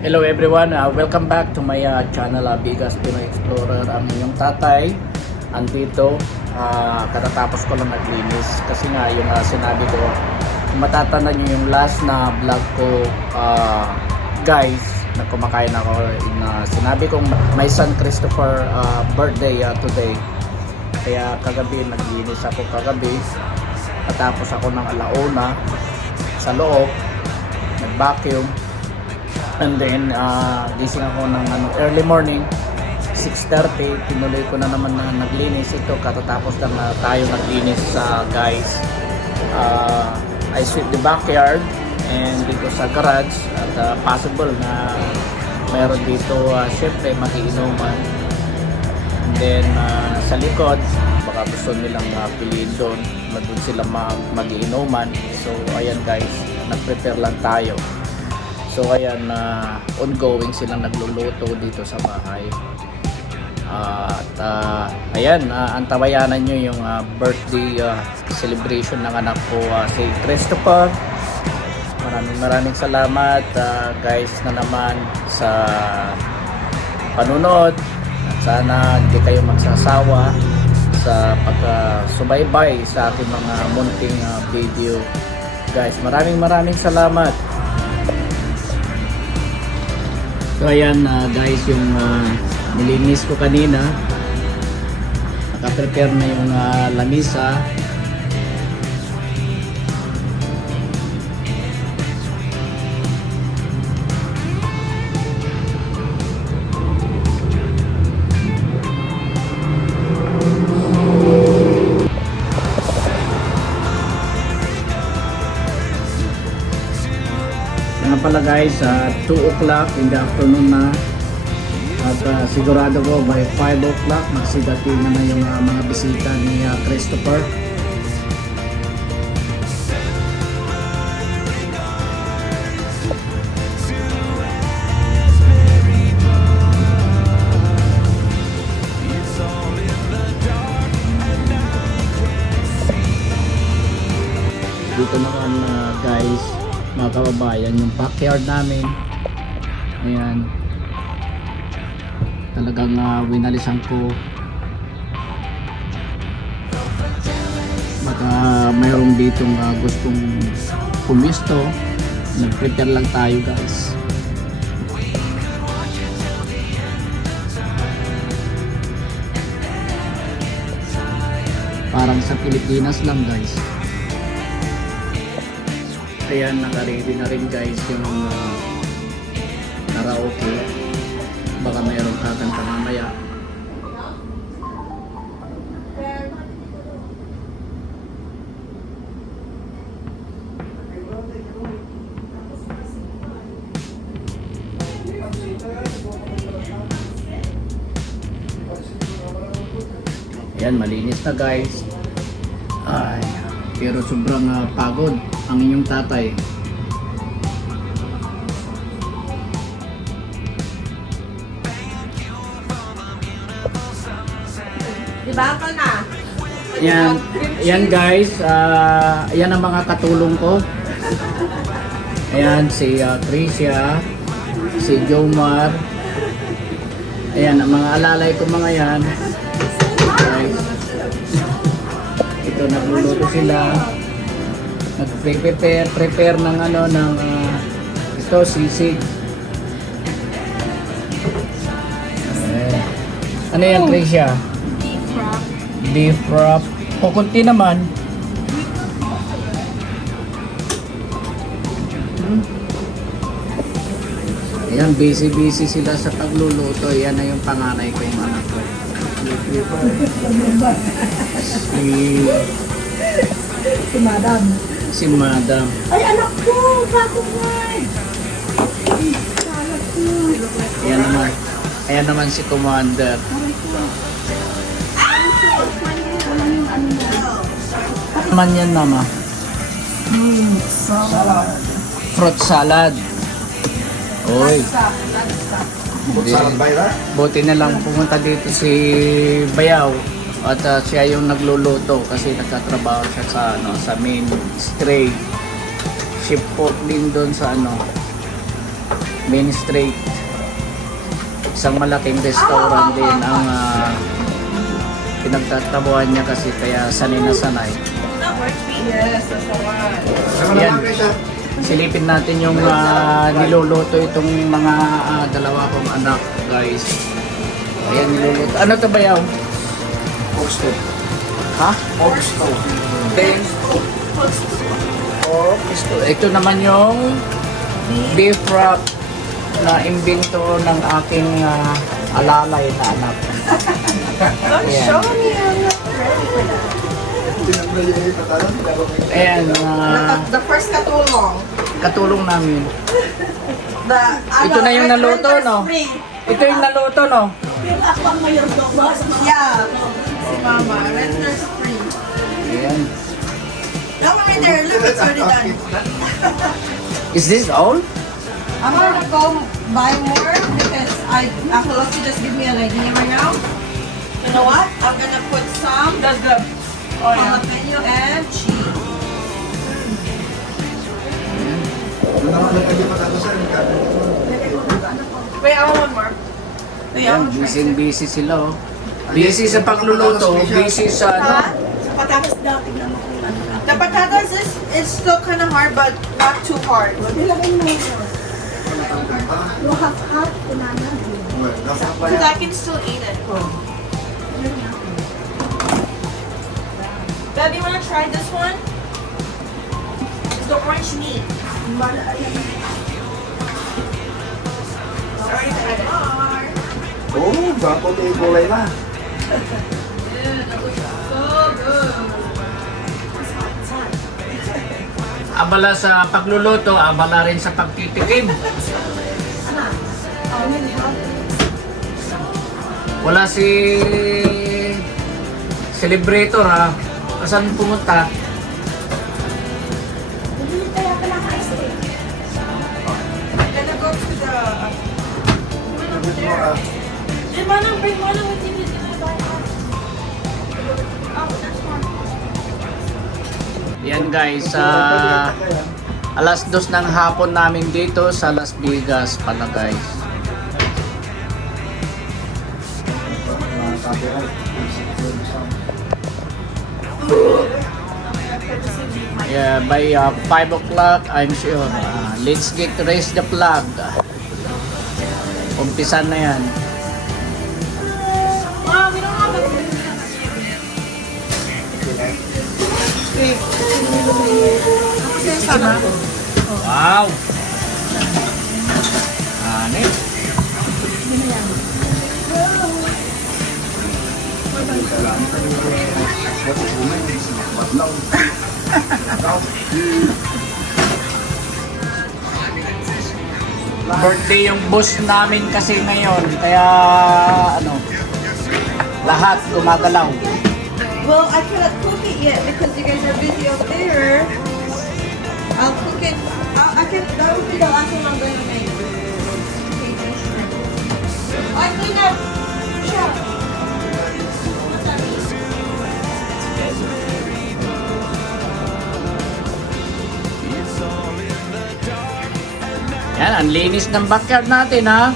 Hello everyone, welcome back to my channel, Bigas Pinoy Explorer. Ang inyong tatay andito, katatapos ko lang naglinis kasi nga yung sinabi ko, matatanda nyo yung last na vlog ko, guys, na kumakain ako, sinabi kong my son Christopher birthday today, kaya kagabi naglinis ako kagabi, natapos ako ng alauna sa loob, nag-vacuum. And then gising ako ng early morning 6:30, tinuloy ko na naman na naglinis ito, katatapos lang na tayo naglinis guys. I sweep the backyard and dito sa garage at possible na mayroon dito syempre magiinuman. And then sa likod baka gusto nilang piliin doon na doon sila magiinuman. So ayan guys, nag-prepare lang tayo. So ayan, ongoing silang nagluluto dito sa bahay. At ayan, antabayanan nyo yung birthday celebration ng anak ko, si Christopher. Maraming salamat guys na naman sa panunood. At sana hindi kayo magsasawa sa pagsubaybay sa ating mga munting video. Guys, maraming salamat. So ayan guys, yung nilinis ko kanina, naka-prepare na yung lamisa. Pala guys, 2 o'clock in the afternoon na at sigurado ko by 5 o'clock magsidatingan na yung mga bisita ni Christopher. Dito naman guys, mga kababayan, yung backyard namin, ayan, talagang winalisan ko. Baka mayroong ditong gustong pumisto, nag-prepare lang tayo guys. Parang sa Pilipinas lang guys. Ayan, naka-ready na rin guys yung karaoke. Baka mayroong kakanta mamaya. Ayan, malinis na guys. Ay, pero sobrang pagod ang inyong tatay. Diba ako na? Yan guys, yan ang mga katulong ko. Ayan, si Tricia, si Jomar. Ayan, ang mga alalay ko mga yan. Guys, ito, nagluluto sila. Nag-prepare ng ng ito, sisig. Ano yan, Tricia? Beef wrap. O kunti naman. Ayan, busy sila sa pagluluto. Yan na yung panganay ko, yung anak ko. Si Madam. Ay, anak ko! Bakit nga? Anak ko! Ayan naman si Commander. Naman yan, mama. Fruit salad. Oy. Buti na lang pumunta dito si Bayaw at siya yung nagluluto kasi nagtatrabaho siya sa main stray. Ship po din doon sa Main Street. Isang malaking restaurant din ang pinagtatrabuhan niya kasi kaya sanay na sanay. Yes, that's the one. Yan. Silipin natin yung niluluto itong mga dalawa kong anak, guys. Ayan, niluluto. Ano to ba yaw? Pork stove. Ha? Pork stove. Then, ito naman yung beef wrap na imbento ng aking alalay na anak. Ayan. Ayan, The first katulong. katulong namin. Ito na yung naluto, no? Ito yung naluto, no? Yeah. Si Mama. Renters free. Ayan. Come on in there. Look, it's already done. Is this all? I'm gonna go buy more because Uncle Lucky just give me an idea right now. You know what? I'm gonna put some jalapeno and cheese. Wait, I want one more. Wait, I Ayan, want to try it. busy sila, oh. Busy sa pagluluto, busy sa ano. Patatas daw, tignan mo kung ano ka. The patatas is still kind of hard but not too hard. Because I can still eat it. Dad, you want to try this one? It's the orange meat. Sorry, Dad. Oo, bakit yung kulay na? So good. Abala sa pagluluto, abala rin sa pagtitikim. Wala si celebrator, ha. Saan pumunta? Gonna go to the... over there. Hey, Manang, bring Manang with you to the bar. Oh, that's one. Yan guys, alas 2 ng hapon namin dito sa Las Vegas pala guys. Yeah, by 5 o'clock, I'm sure. Let's get raise the flag. Umpisa na yan. Mom, we don't have a... Wow! Ani? Birthday yung boss namin kasi ngayon, kaya ano, lahat gumagalaw. Well, I cannot cook it yet because you guys are busy over there. I'll cook it. I can. That will be the last one I'm going to make. Cajun shrimp. I clean up. Chef. What's that mean? Yan, ang linis ng backyard natin ha.